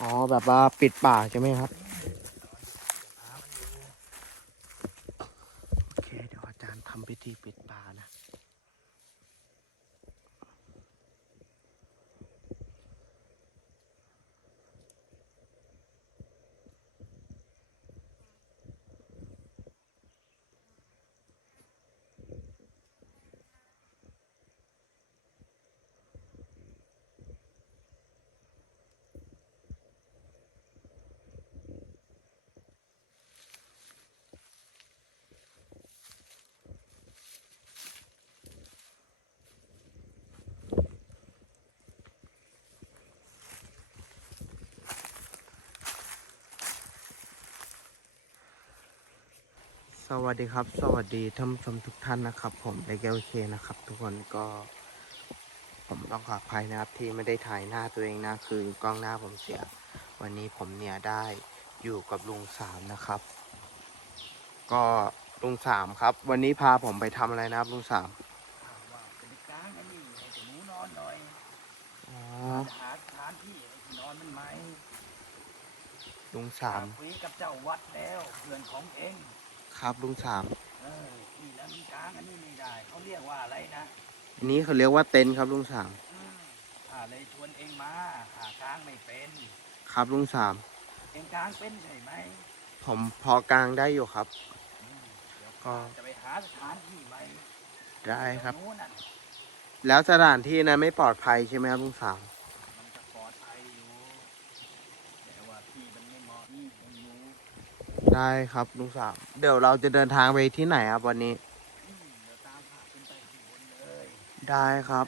อ๋อแบบว่าปิดป่าใช่ไหมครับ สวัสดีครับ สวัสดีท่านผู้ชมทุกท่านนะครับ ผมเลเกลเคนะครับ ทุกคนก็ ผมต้องขออภัยนะครับที่ไม่ได้ถ่ายหน้าตัวเองนะคือกล้องหน้าผมเสีย วันนี้ผมเนี่ยได้อยู่กับลุงสามนะครับ ก็ลุงสามครับ วันนี้พาผมไปทำอะไรนะครับลุงสามถามว่าเป็นกลางอันนี้ให้หนูนอนหน่อยอ๋อจะหาสถานที่ให้ที่นอนมันไหมลุงสามคุยกับเจ้าวัดแล้วเพื่อนของเอง ครับลุงสามเออนี่นะมันกลางอันนี้ไม่ได้เขาเรียกว่าอะไรนะอันนี้เขาเรียกว่าเต็นท์ครับลุงสาม อืมข้าเลยชวนเองมาหากลางไม่เป็น ครับลุงสาม เองกลางเป็นใช่ไหมผมพอกลางได้อยู่ครับ อืมเดี๋ยวก็ข้าจะไปหาสถานที่ไหมได้ครับ ตงนู้นน่ะแล้วสถานที่นั้นไม่ปลอดภัยใช่ไหมครับลุงสาม มันจะปลอดภัยอยู่ แต่ว่าที่มันไม่เหมาะนี่มันอยู่ ได้ครับลุงสามเดี๋ยวเราจะเดินทางไปที่ไหนครับวันนี้ไปข้างบนเลยได้ครับ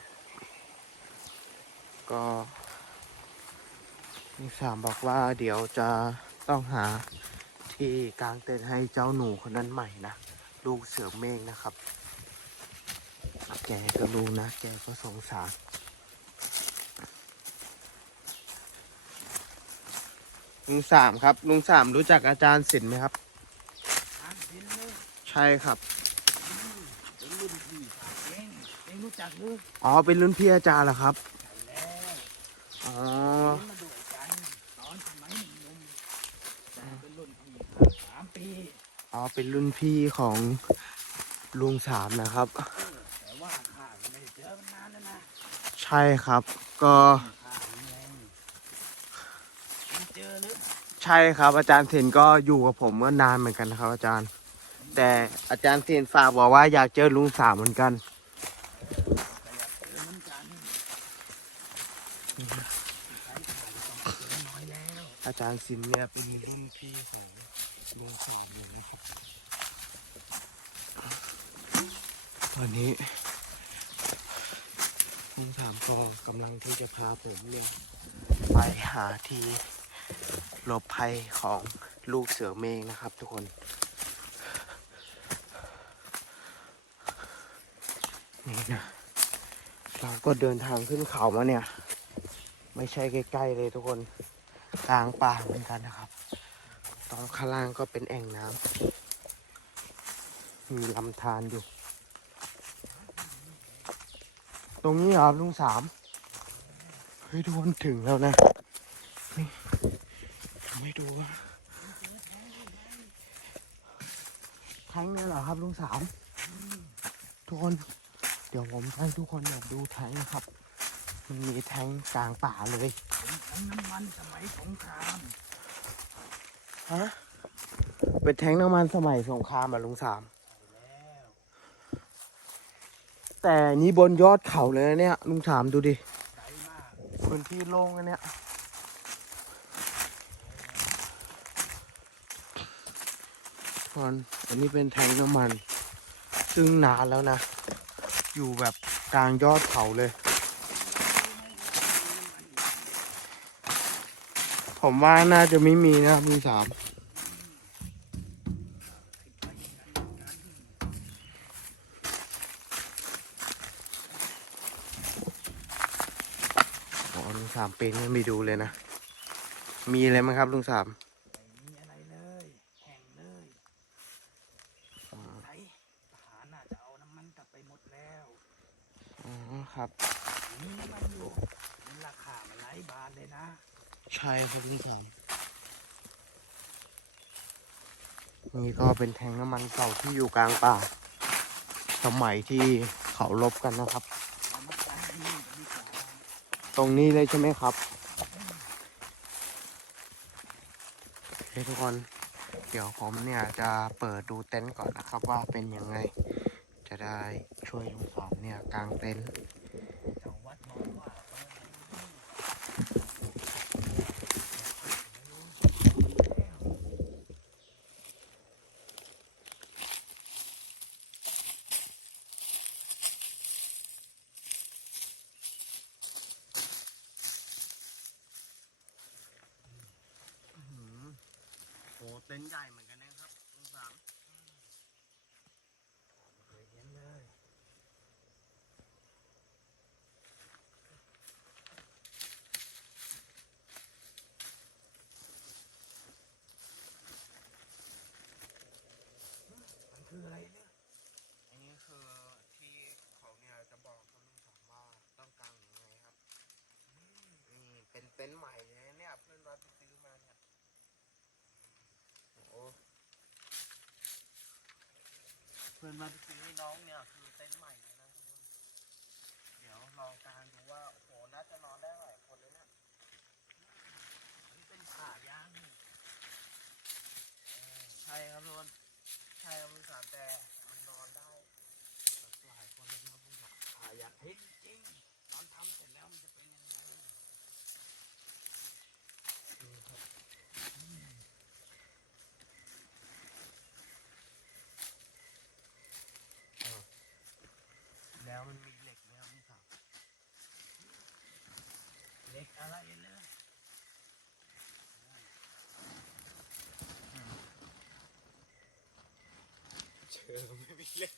ก็ลุงสามบอกว่าเดี๋ยวจะต้องหาที่กางเต็นท์ให้เจ้าหนูคนนั้นใหม่นะลูกเสือเมฆนะครับแกก็รู้นะ แกก็สงสาร ลุงสามครับลุงสามรู้จักอาจารย์ศิลป์ไหมครับ ทางสินเลยใช่ครับอืมเป็นรุ่นพี่ฝากเองเองรู้จักหรืออ๋อเป็นรุ่นพี่อาจารย์เหรอครับ ใช่แล้วอ๋อเรียนมาด้วยกันตอนสมัยหนุ่มๆแต่เป็นรุ่นพี่สามปี อ๋อเป็นรุ่นพี่ของลุงสามนะครับเออแต่ว่าข้าก็ไม่ได้เจอมันนานแล้วนะ ใช่ครับ ก็ ข้าเองไม่เจอหรือ ใช่ครับ อาจารย์เทนก็อยู่กับผมก็นานเหมือนกันนะครับ อาจารย์ แต่อาจารย์เทนฝากบอกว่าอยากเจอลุงสามเหมือนกันอาจาก็ต้องเจอน้อยแล้วอาจารย์ซิมเนี่ยเป็นรุ่นพี่ของลุงสามอยู่นะครับ ตอนนี้ลุงสามก็กำลังที่จะพาผมเนี่ยไปหาที่ หลบภัยของลูกเสือเมฆนะครับทุกคน นี่นะเราก็เดินทางขึ้นเขามาเนี่ย ไม่ใช่ใกล้ๆเลยทุกคนกลางป่าเหมือนกันนะครับ ตรงข้างล่างก็เป็นแอ่งน้ำมีลำธารอยู่ ตรงนี้ครับลุงสามเฮ้ยทุกคนถึงแล้วนะ ให้ดูว่าแทงเนี่ยเหรอครับลุงสามทุกคน เดี๋ยวผมให้ทุกคนอยากดูแทงนะครับ มันมีแทงกลางป่าเลยเป็นถังน้ำมันสมัยสงครามฮะเป็นแทงน้ำมันสมัยสงครามอะลุงสามแล้วแต่นี่บนยอดเขาเลยนะเนี่ยลุงสามดูดิไกลมากพื้นที่โล่งอันเนี้ย ตอนอันนี้เป็นแทงน้ำมัน ซึ่งนานแล้วนะ อยู่แบบกลางยอดเขาเลย ผมว่าน่าจะไม่มีนะครับลุงสามอ๋อลุงสามเป็นไม่ดูเลยนะ มีอะไรไหมครับลุงสามมีอะไรเลย แห้งเลยสงสัยทหารน่าจะเอาน้ำมันกลับไปหมดแล้ว อ๋อครับ มีน้ำมันอยู่มันราคามันหลายบาทเลย ใช่ครับลุงสามนี่ก็เป็นแทงน้ำมันเก่าที่อยู่กลางป่า สมัยที่เขาลบกันนะครับ ตรงนี้เลยใช่ไหมครับโอเคทุกคน เดี๋ยวผมเนี่ยจะเปิดดูเต็นท์ก่อนนะครับว่าเป็นยังไง จะได้ช่วยลุงสามเนี่ยกางเต็นท์ เจ้าวัดบอกว่าเออ โห เซนใหญ่เหมือนกันนะครับลุงสาม เคยเห็นเลย มันคืออะไรเนี่ย อันนี้คือที่เขาเนี่ยจะบอกครับลุงสามว่าต้องกางยังไงครับนี่เป็นเต็นท์ใหม่เลยนะเนี่ยเพื่อนว่าไปซื้อมาเนี่ยโอ้เพื่อนมาไปซื้อน้องเนี่ยคือเต็นท์ใหม่เลยนะทุกคนเดี๋ยวรอการดูว่าโอ้โหน่าจะนอนได้หลายคนเลยเนี่ย มันเป็นผ่ายางนี่ ใช่ครับทุกคนใช่ครับลุงสามแต่มันนอนได้แบบหลายคนเลยนะครับลุงสามหายาก เฮ้ยจริงๆตอนทำเสร็จแล้วมันจะเป็นยังไง ดูครับอ้าวแล้วมันมีเหล็กไหมครับลุงสาม เล็กอะไรเลย เชิง ไม่มีเหล็ก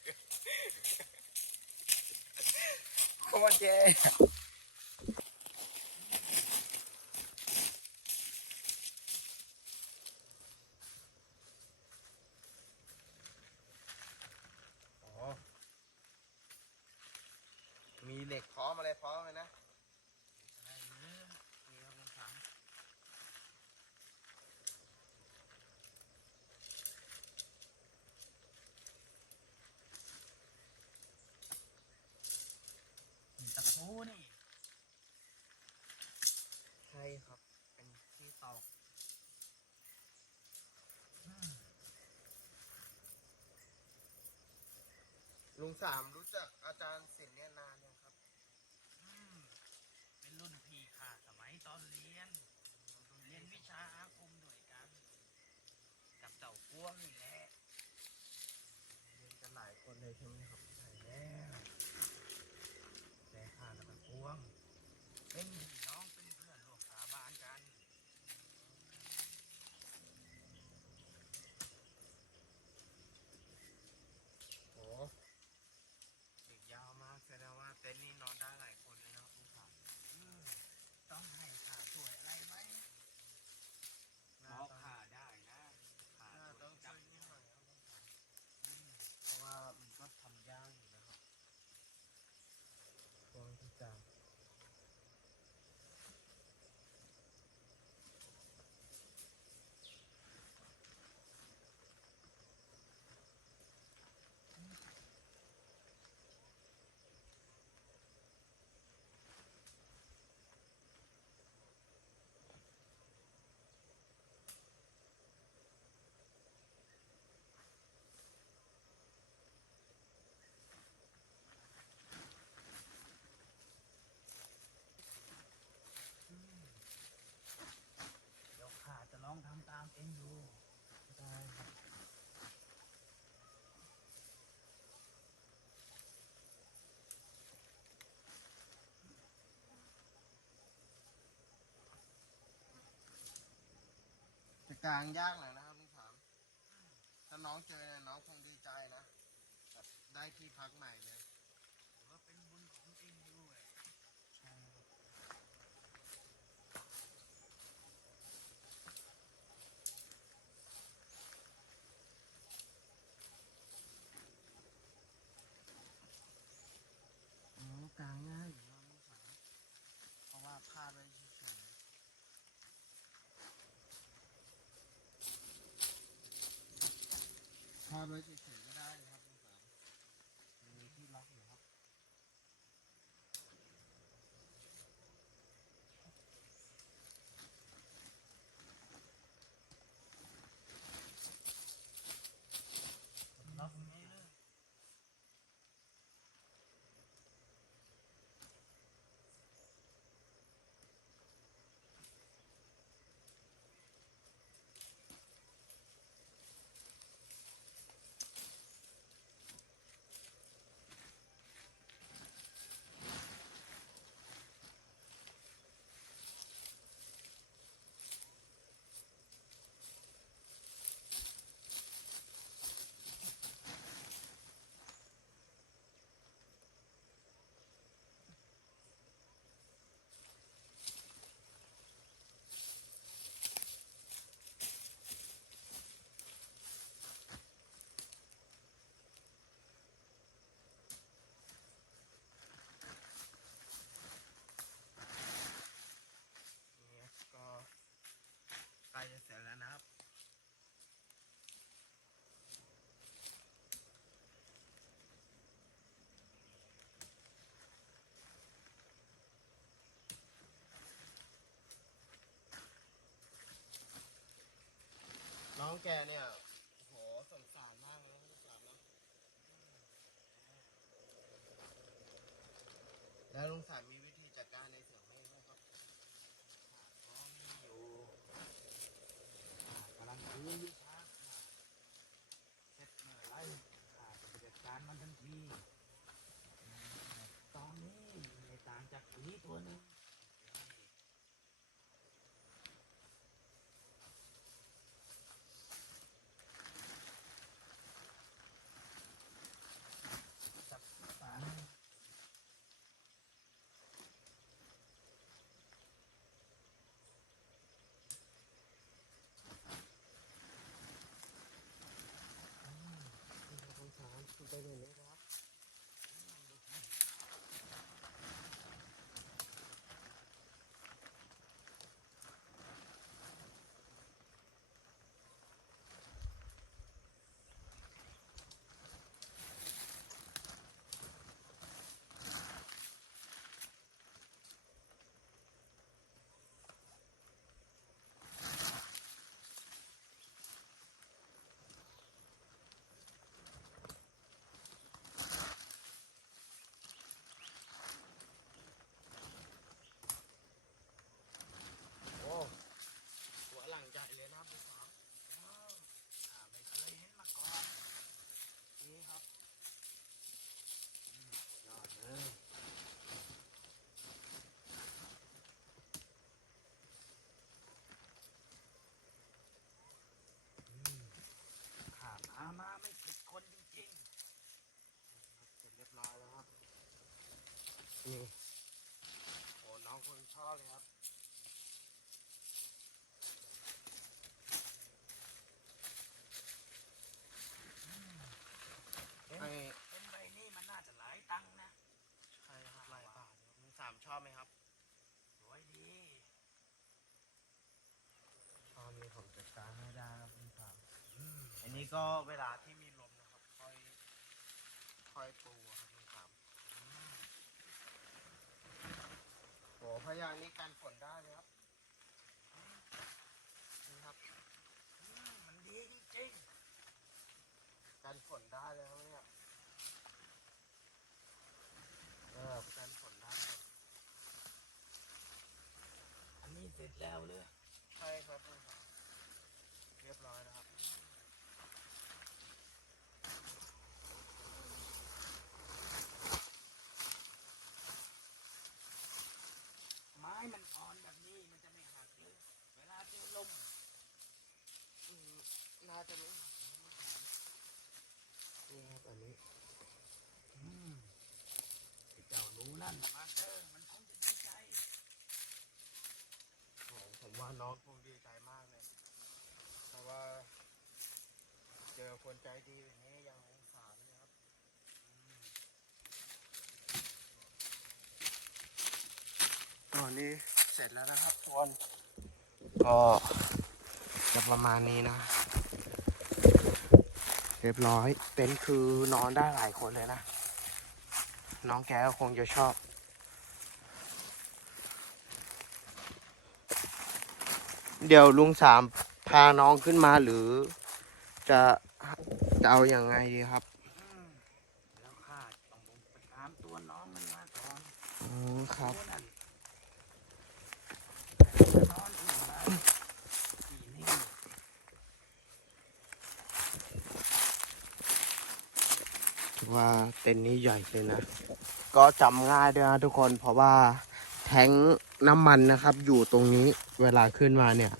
โคตรแย่อ๋อ มีเหล็กพร้อมอะไรพร้อมเลยนะ อะไรเลย นี่ครับลุงสาม มีตะปูนี่ ใช่ ครับ เป็นที่ตอกอืมลุงสามรู้จักอาจารย์ศิลป์เนี่ยนานยังครับ อืมเป็นรุ่นพี่ค่ะ สมัยตอนเรียน เรียนวิชาอาคมด้วยกัน กับเต่ากวงนี่แหละ เรียนกันหลายคนเลยใช่ไหมครับใช่แล้วแต่ข้ากับตะกวง เป็นพี่น้องเป็นเพื่อนร่วมสาบานกัน โอ้เด็กยาวมากแสดงว่าเต็นท์นี้นอนได้หลายคนเลยนะครับลุงสาม อืมต้องให้ข้าช่วยอะไรไหม น่า บอก ต้อง ข้าได้นะข้า น่า ช่ ต้ ว อย ง จั ช่ว บ ยนิดหน่อยครับลุงสามเพราะว่ามันก็ทำยากอยู่นะครับตรงที่จะ เดี๋ยวข้าจะลองทำตามเองดู ได้ครับ จะ กลางยากหน่อยนะครับลุงสามถ้าน้องเจอเนี่ยน้องคงดีใจนะแบบได้ที่พักใหม่เลย ถือว่าเป็นบุญของเองด้วย ใช่ครับอ๋อกลางง่ายอยู่นะลุงสามเพราะว่าพาดไว้เฉยาดไว้เฉยๆก็ได้นะครับลุงสามมีที่ล็อกอยู่ครับ ล็อกไม่เลย นี่ก็ใกล้จะเสร็จแล้วนะครับ น้ องแกเนี่ย โหสงสารมากเลยนะสงสารนะแล้วลุงสารมี นี้ก็เวลาที่มีลมนะครับ ค่อย ค่อยปูครับลุงสามโหพยางนี้กันฝนได้เลยครับนี่ครับ มันดีจริงกันฝนได้เลยครับเนี่ยเออกันฝนได้ครับอันนี้เสร็จแล้วเลย ใช่ครับลุงสามเรียบร้อยนะครับ ไม้มันอ่อนแบบนี้มันจะไม่หักเลย เวลาเจอลม อืมน่าจะไม่นี่ครับอันนี้ อืมไอ้เจ้ารู้นั่นมาเจอมันคงจะดีใจ โหผมว่าน้องคงดีใจมากเลย เพราะว่า เจอ คนใจดีอย่างนี้อย่างองศารนะครับตอนนี้เสร็จแล้วนะครับทุกคนก็จะประมาณนี้นะ เรียบร้อยเต็นท์คือนอนได้หลายคนเลยนะ น้องแกก็คงจะชอบเดี๋ยวลุงสามพาน้องขึ้นมาหรือจะ จะเอาอย่างไงดีครับอืมแล้วข้าต้องลงไปตามตัวน้องมันมาก่อนอ๋อครับวนั่นแต่จะนอนที่ไหนที่นี่ถือว่าเต็นท์นี้ใหญ่เลยนะ ก็จำง่ายด้วยนะทุกคนเพราะว่าแทงค์น้ำมันนะครับ อยู่ตรงนี้เวลาขึ้นมาเนี่ย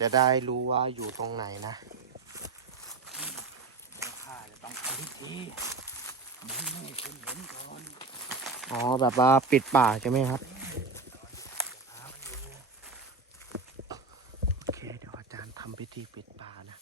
จะได้รู้ว่าอยู่ตรงไหนนะ แล้วข้าจะต้อง ทำพิธีหมุนให้คุณเห็นก่อน อ๋อแบบว่าปิดป่ากใช่ไหมครับ พามันอยู่ โอเค เดี๋ยวอาจารย์ทำพิธีปิดป่านะ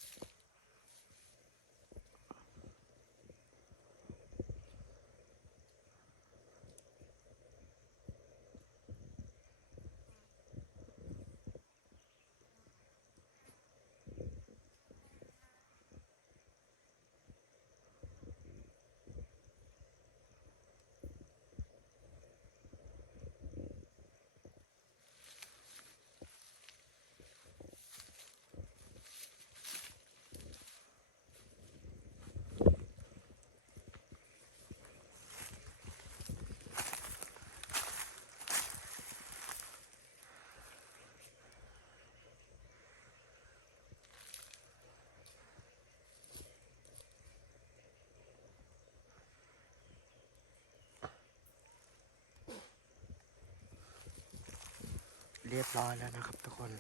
เรียบร้อยแล้วนะครับทุกคน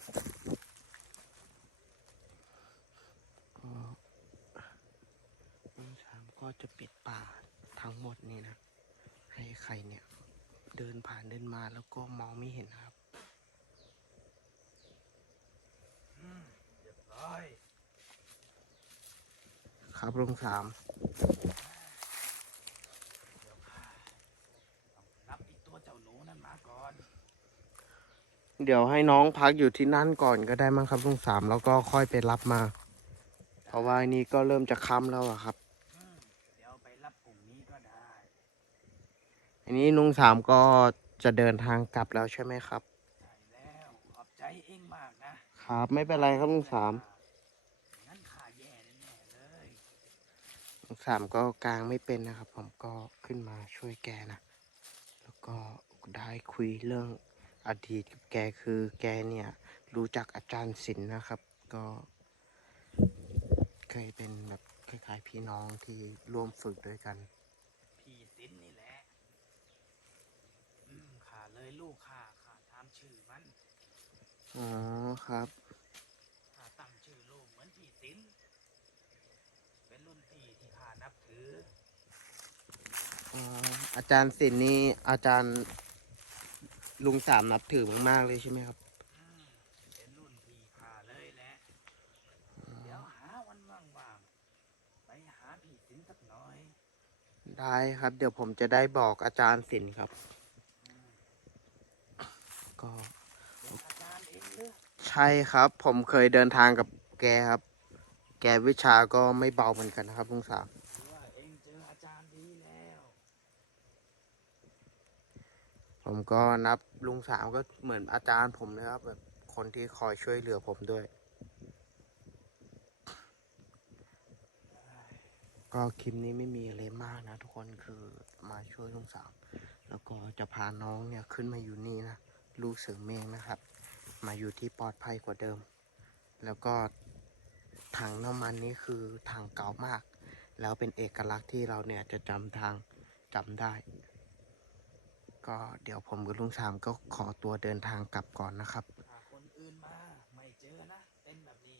ลุงสามก็จะปิดป่าทั้งหมดนี่นะ ให้ใครเนี่ย เดินผ่านเดินมาแล้วก็มองไม่เห็นนะครับเรียบร้อย ครับลุงสาม เดี๋ยวข้าต้องรับอีกตัวเจ้าหนูนั่นมาก่อน เดี๋ยวให้น้องพักอยู่ที่นั่นก่อนก็ได้มั้งครับลุงสามแล้วก็ค่อยไปรับมา เพราะว่านี่ก็เริ่มจะค่ำแล้วอะครับอืมเดี๋ยวไปรับกลุ่มนี้ก็ได้อันนี้ลุงสามก็จะเดินทางกลับแล้วใช่ไหมครับใช่แล้วขอบใจเองมากนะครับไม่เป็นไรครับลุงสามงั้นข้าแย่แน่ๆเลยลุงสามก็กลางไม่เป็นนะครับ ผมก็ขึ้นมาช่วยแกนะแล้วก็ได้คุยเรื่อง อดีตกับแกคือแกเนี่ยรู้จักอาจารย์ศิลป์นะครับ ก็เคยเป็นแบบคล้ายๆพี่น้องที่ร่วมฝึกด้วยกัน พี่สินนี่แหละอืมข้าเลยลูกข้าข้าตามชื่อมันอ๋อครับ ข้าตั้งชื่อลูกเหมือนพี่สินเป็นรุ่นพี่ที่ข้านับถืออ๋ออาจารย์ศิลป์นี่อาจารย์ ลุงสามนับถือมากๆเลยใช่ไหมครับอืมเป็นรุ่นพี่ข้าเลยแหละเดี๋ยวหาวันว่างๆไปหาพี่สินสักหน่อย ได้ครับ เดี๋ยวผมจะได้บอกอาจารย์ศิลป์ครับอืมก็เป็นอาจารย์เองหรือใช่ครับ ผมเคยเดินทางกับแกครับ แกวิชาก็ไม่เบาเหมือนกันนะครับลุงสาม หรือว่าเองเจออาจารย์ดีแล้ว ผมก็นับลุงสามก็เหมือนอาจารย์ผมนะครับ แบบคนที่คอยช่วยเหลือผมด้วย ก็คลิปนี้ไม่มีอะไรมากนะทุกคนคือมาช่วยลุงสามแล้วก็จะพาน้องเนี่ยขึ้นมาอยู่นี่นะลูกเสือเมงนะครับ มาอยู่ที่ปลอดภัยกว่าเดิม แล้วก็ถังน้ำมันนี้คือถังเก่ามาก แล้วเป็นเอกลักษณ์ที่เราเนี่ยจะจำทางจำได้ ก็เดี๋ยวผมกับลุงสามก็ขอตัวเดินทางกลับก่อนนะครับถ้าคนอื่นมาไม่เจอนะเต็นแบบนี้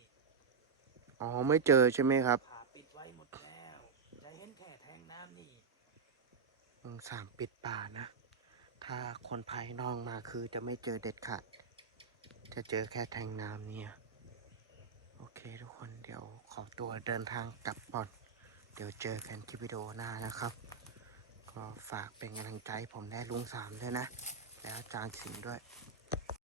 อ๋อไม่เจอใช่ไหมครับผ่าปิดไว้หมดแล้วจะเห็นแค่แทงน้ำนี่ ลุงสามปิดป่านะ ถ้าคนภายนอกมาคือจะไม่เจอเด็ดขาด จะเจอแค่แทงน้ำเนี่ย โอเคทุกคนเดี๋ยวขอตัวเดินทางกลับก่อน เดี๋ยวเจอกันที่วิดีโอหน้านะครับ ก็ฝากเป็นกำลังใจผมแด้ลุงสามด้วยนะ แล้วจางย์สิงด้วย